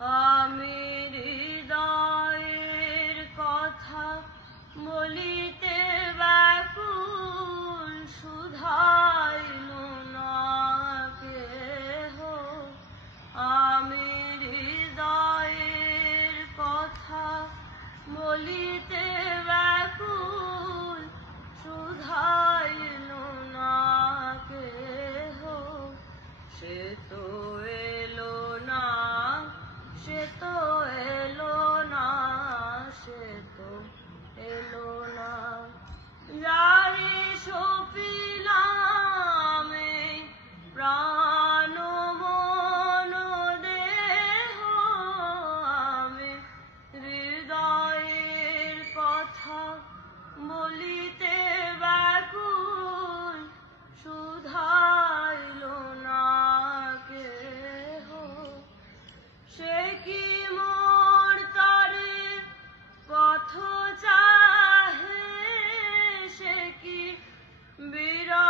আমি হৃদয়ের কথা বলিতে ব্যাকুল, শুধাইল না কেহ। আমি হৃদয়ের কথা বলিতে ব্যাকুল, শুধাইল না কেহ। সে তো এলো না, সে তো এলো না, সে তো এলো না। যারে সপিলাম এই প্রাণ মন দেহ, আমি হৃদয়ের কথা বলিতে ব্যাকুল, শুধাইল না কেহ। সে কি মোর তরে পথ চাহে, সে কি বিরহ